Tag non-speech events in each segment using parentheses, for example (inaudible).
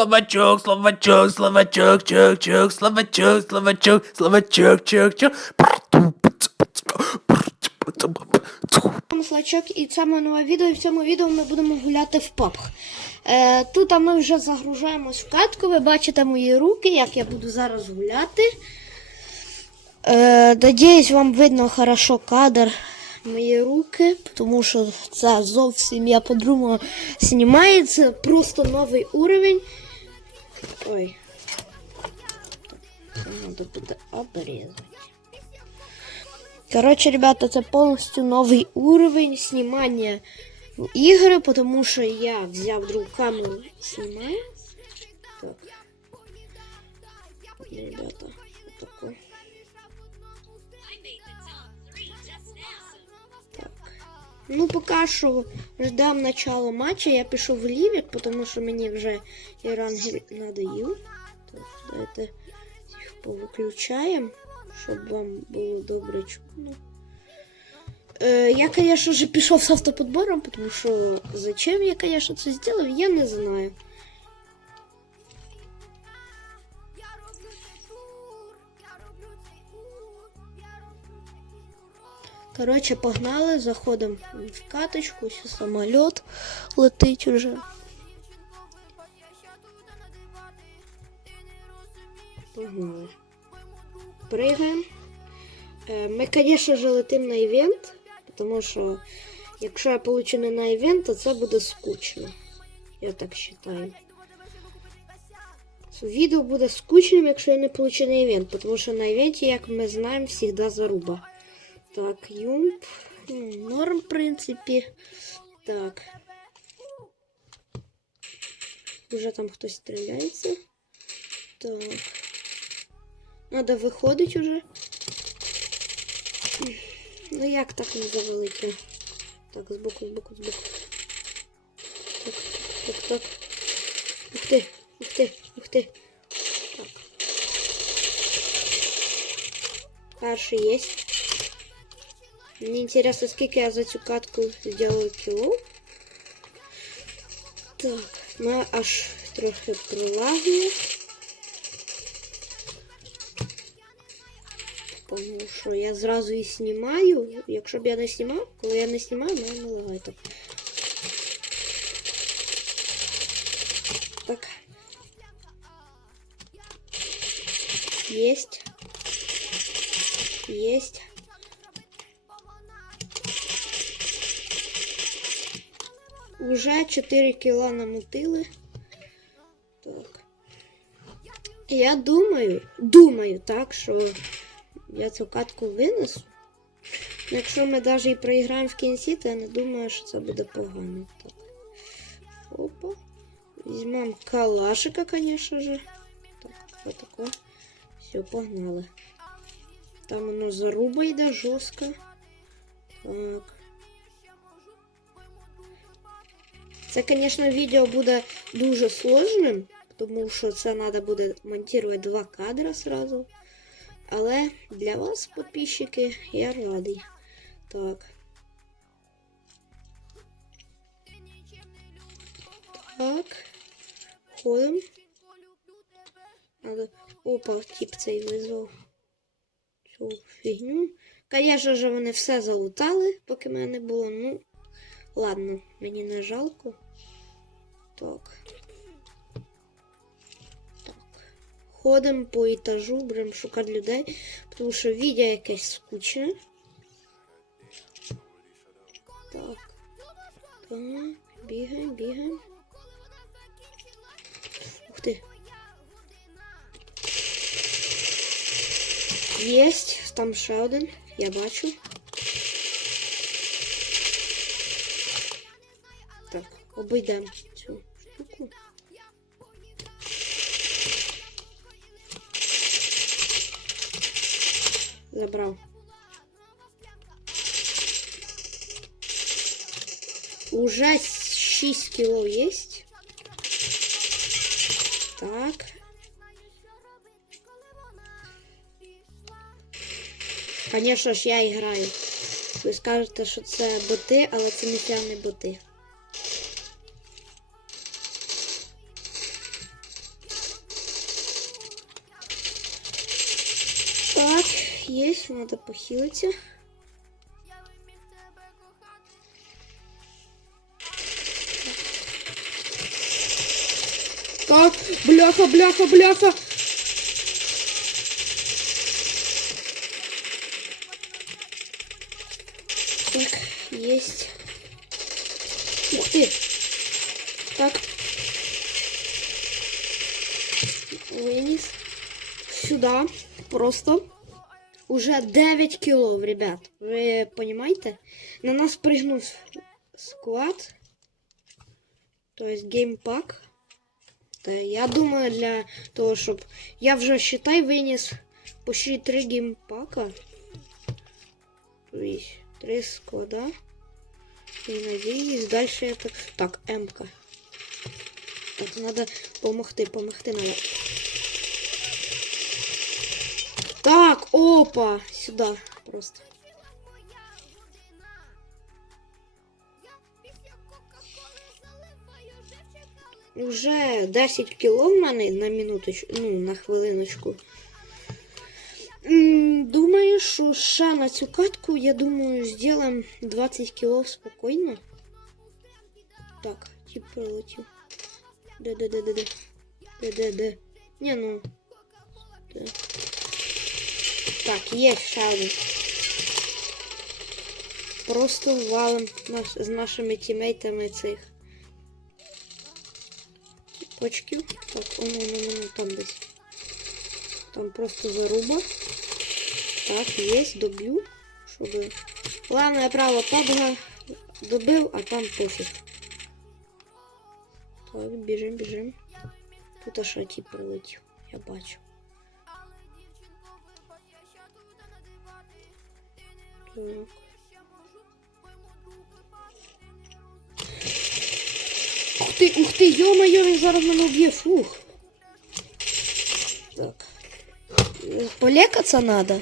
словачок, словачок, словачок, чок, чок, словачок, словачок, словачок, чок, чок. Слачок і це моє нове відео. І в цьому відео ми будемо гуляти в папах. Е, тут ми вже загружаємось в катку. Ви бачите мої руки, як я буду зараз гуляти. Е, надіюсь, вам видно хорошо кадр мої руки, тому що це зовсім я знімаю. Це просто новий уровень. Ой. Надо буде обрізати. Короче, ребята, це повністю новий уровень знімання ігри, тому що я взяв другу камеру знімаю. Так. Ребята, Ну, поки що ждемо начала матча. Я пішов в лівік, тому що мені вже Ірангель надоїв. Так, давайте їх повиключаємо, щоб вам було добре чутно. Е, я, конечно же, пішов з автоподбором, тому що зачем я, конечно, це зробив, я не знаю. Короче, погнали, заходимо в каточку, ось самоліт летить уже. Погнали. Пригаємо. Е, Ми, звісно ж, летимо на івент, тому що якщо я получу не на івент, то це буде скучно. Я так вважаю. Відео буде скучним, якщо я не получу на івент, тому що на івенті, як ми знаємо, завжди заруба. Так, юмп. Ну, Норм, в принципі. Так. Уже там хтось стріляється. Так. Надо виходить уже. Ну як так не завалити? Так, збоку, збоку, збоку. Так, так, так. Ух ти, ух ти, ух ти. Так. Перший есть. Мені интересно, скільки я за цю катку зробила кіло. Так, ну аж трохи прилагує. Тому що я зразу і знімаю. Якщо б я не знімав, коли я не знімаю, мене не лагає так. Так. Есть. Есть. Уже 4 кіла намутили. Так. Я думаю, думаю, так, що я цю катку винесу. Якщо ми навіть і проіграємо в кінці, то я не думаю, що це буде погано. Так. Опа. Візьмемо калашика, звісно же. Так, отако. Все, погнали. Там воно заруба йде жорстко. Так. Це, звісно, відео буде дуже сложним, тому що це треба буде монтувати два кадри сразу. Але для вас, підписчики, я радий. Так. Так. Ходимо. Надо... Опа, тип цей визвав. Цю фігню. Конечно же, вони все залутали, поки мене не було. Ну, ладно, мені не жалко. Так. Так. Ходимо по етажу, будемо шукати людей, тому що відео якесь скучне. Так. Так, бігаємо, бігаємо. Ух ти. Єсть, там ще один, я бачу. Обійдемо цю штуку. Забрав. Уже 6 кило есть. Так. Конечно ж, я граю. Ви скажете, що це боти, але це не боти. Есть, надо похилиться. Так, бляха, бляха, бляха. Так, есть. Ух ты. Так. Вынес. Сюда. Просто. Уже 9 килов, ребят. Вы понимаете? На нас прыгнул с- склад. То есть геймпак. Та я думаю, для того, щоб я вже считай виніс почти три геймпака. Тобто три склада. І надіюсь, далі я так. Так, М-ка. Так, надо помогти, помогти надо. Так, опа! Сюда просто. Уже 10 кіло в мене на минуточку, ну, на хвилиночку. М, Думаю, що ще на цю катку, я думаю, зробимо 20 кіло спокійно. Так, тип прилетів. Де-де-де-де-де. Де-де-де. Не, ну. Де. Так, є ще один. Просто валим наш, з нашими тімейтами цих тіпочків. Так, оно, оно, оно, там десь. Там просто заруба. Так, есть, добью. Чтобы... Ладно, я право падла добив, а там пофіг. Так, біжим, біжим. Тут аж ті прилетів, я бачу. Так. Ух ти, ух ти, йо-моє, він зараз мене вб'є, фух. Так. Полекаться надо.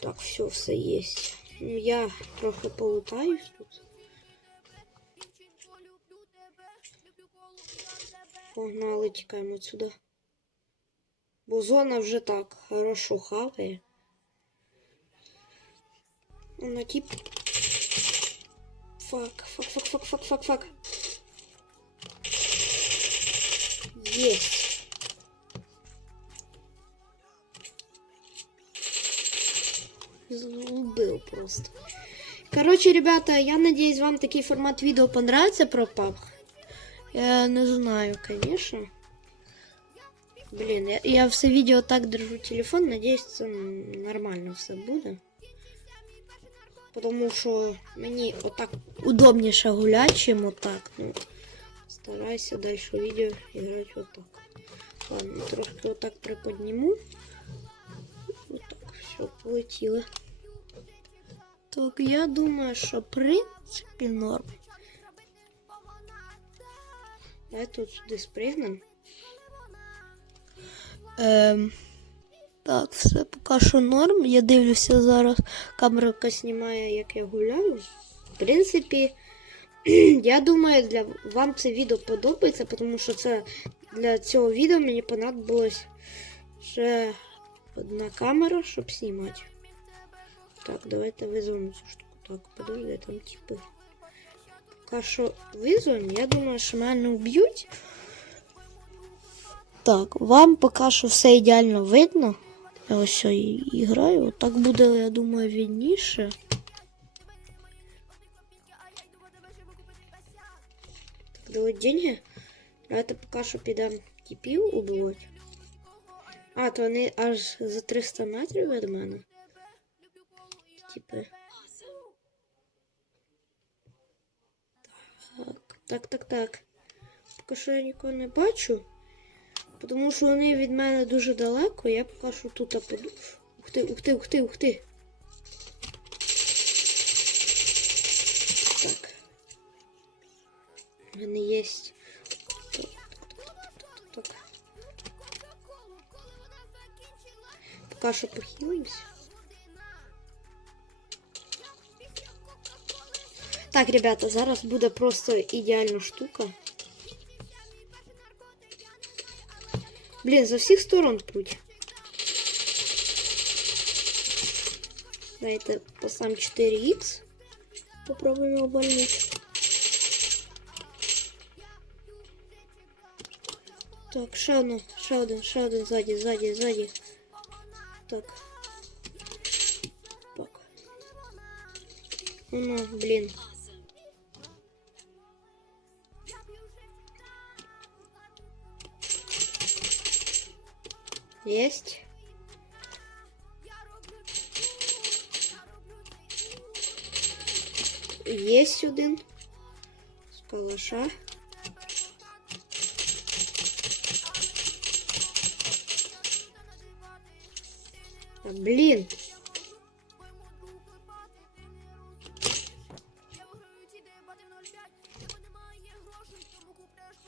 Так, все, все есть. Ну, Я трохи полутаюсь тут. Погнали, тікаємо сюди. Бо зона вже так хорошо хаває. На тип. Фак, фак, фак, фак, фак, фак, фак. Есть. Убил просто. Короче, ребята, я надеюсь, вам такой формат видео понравится про пап. Я не знаю, конечно. Блин, я, я все видео так держу телефон, надеюсь, це нормально все буде. Тому що мені отак удобніше гуляти, чим отак. Ну, старайся далі відео грати отак. Ладно, трошки отак приподніму. Отак, все, полетіли. Так, я думаю, що в принципі норм. Давай тут сюди спригнемо. Ем, так, все поки що норм. Я дивлюся зараз. Камера знімає, як я гуляю. В принципі, (clears throat) я думаю, для вам це відео подобається, тому що це для цього відео мені понадобилось ще одна камера, щоб знімати. Так, давайте визвемо цю штуку. Так, подожди, там типи. Поки що визвемо, я думаю, що мене вб'ють. Так, вам поки що все ідеально видно. Я ось і, граю. Так буде, я думаю, відніше. Так, давай деньги. Давайте поки що підемо типів убивати. А, то вони аж за 300 метрів від мене. Типи. Так, так, так, так. Поки що я нікого не бачу. Тому що вони від мене дуже далеко, я поки що тут піду. Ух ти, ух ти, ух ти, ух ти. Так. У мене є. Так, так, так. Поки що похилимось. Так, ребята, зараз буде просто ідеальна штука. Блин, со всех сторон путь. Это по сам 4х. Попробуем больнуть. Так, шану, шауден, шауден, сзади, сзади, сзади. Так. Так. Ну, блин. Есть. Есть один. З калаша. Та, блін.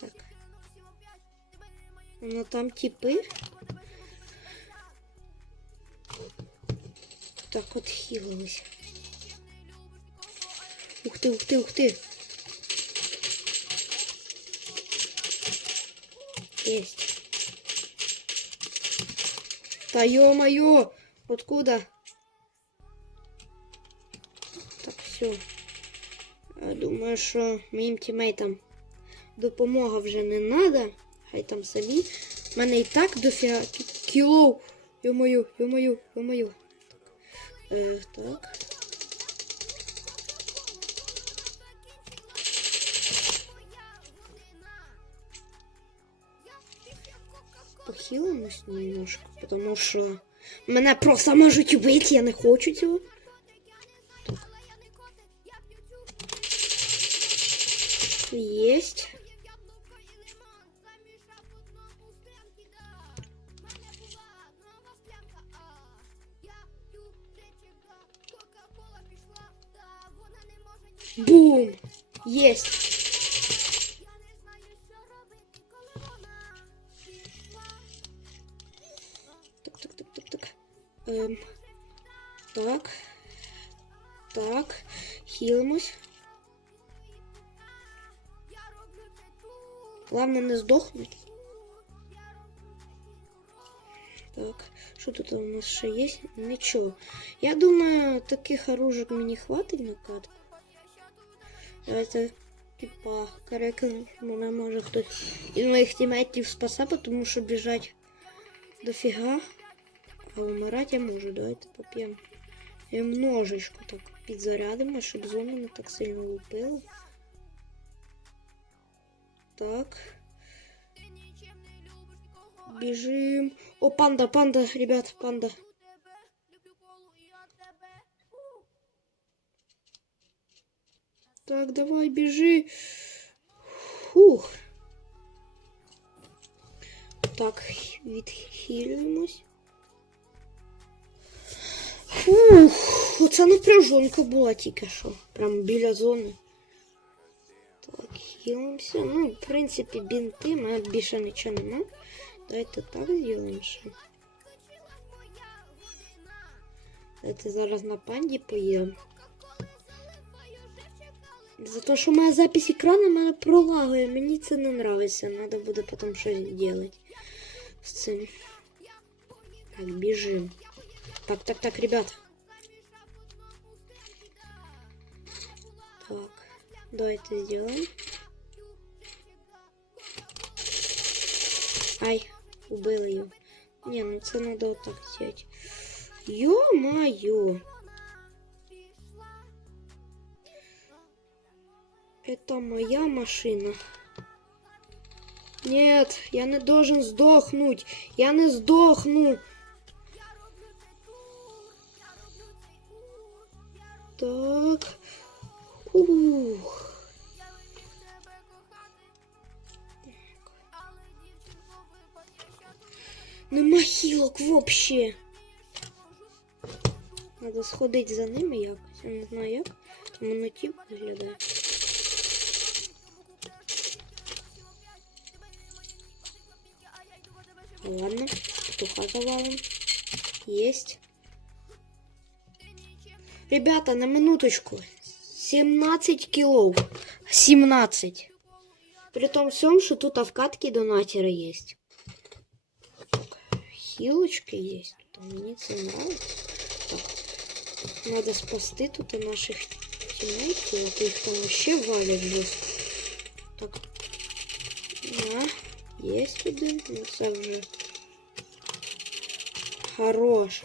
Так. Ну там типи. Так от хилились. Ух ти, ух ти, ух ти. Есть. Та ё-моё! Откуда? Так, все. Я думаю, що моїм тімейтам допомога вже не надо. Хай там самі. У мене і так дофіга кі- кілов. Ё-моё, ё-моё, ё-моё. Е, так. Похилимось немножко, потому що мене просто можуть убити, я не хочу цього. Есть. Бум! Есть! Так, так, так, так, так. Ем, так. Так. Хілимось. Главное не здохнуть. Так, що тут у нас ще є? Нічого. Я думаю, таких оружок мені хватить на катку. Давайте, типа, корректно, мене може хтось із моїх тімейтів спасе, тому що біжать дофіга. А вмирати я можу, давайте поп'ємо. І множечко так підзарядимо, щоб зону не так сильно лупило. Так. Бежим. О, панда, панда, ребят, панда. Так, давай, бежи. Фух. Так, відхилюємось. Фух, оце напряжонка була тільки що. Прям біля зони. Так, хілимося. Ну, в принципі, бінти, в мене більше нічого нема. Давайте так зробимо ще. Давайте зараз на панді поїдемо. За те, що моя запись екрану мене пролагує, мені це не нравиться. Надо буде потім щось робити з цим. Так, біжим. Так, так, так, ребят. Так, давайте сделаем. Ай, убила ее. Не, ну це надо вот так сделать. Ё-моё! Это моя машина. Нет, я не должен сдохнуть. Я не сдохну. Так. Ух. Нема хілок вообще. Надо сходити за ними якось. Я не знаю як. Воно тіп виглядає. Ладно, петуха завалим. Есть. Ребята, на минуточку. 17 килов. 17. При том всем, что тут а в катке донатеры есть. Так, Хилочки есть. Тут амуниция нравится. Так. Надо спасти тут наших тімейтів, а то їх там ще валять жорстко. Так. На. Есть один. Ну це вже. Хорош.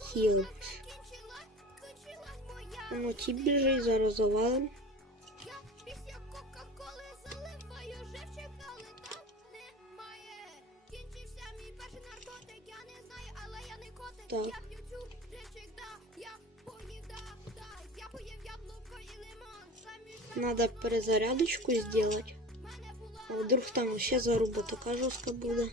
Хіл. Ну, ті біжить, зараз завалим. Так. Надо перезарядочку сделать. А вдруг там ще заруба така жорстка буде.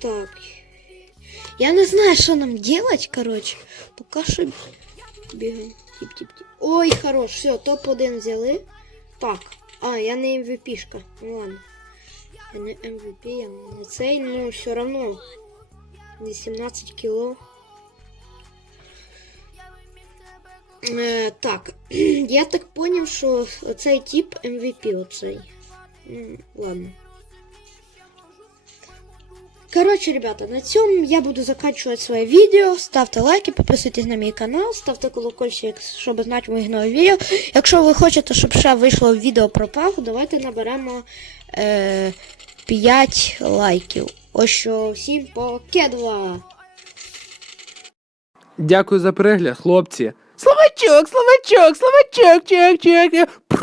Так. Я не знаю, що нам делать, короче. Поки що бігаємо. Тіп-тіп-тіп. Ой, хорош, все, топ-1 взяли. Так. А, я не МВПшка. Ну ладно. Я не МВП, я не цей, ну все равно. 18 кіло. Е, так, (clears throat) я так поняв, що цей тип MVP оцей. Ладно. Короче, ребята, на цьому я буду заканчивать своє відео. Ставте лайки, підписуйтесь на мій канал, ставте колокольчик, щоб знати мої нові відео. Якщо ви хочете, щоб ще вийшло відео про пагу, давайте наберемо е, 5 лайків. Ось що всім покедова! Дякую за перегляд, хлопці. Словачок, словачок, словачок, чок, чок.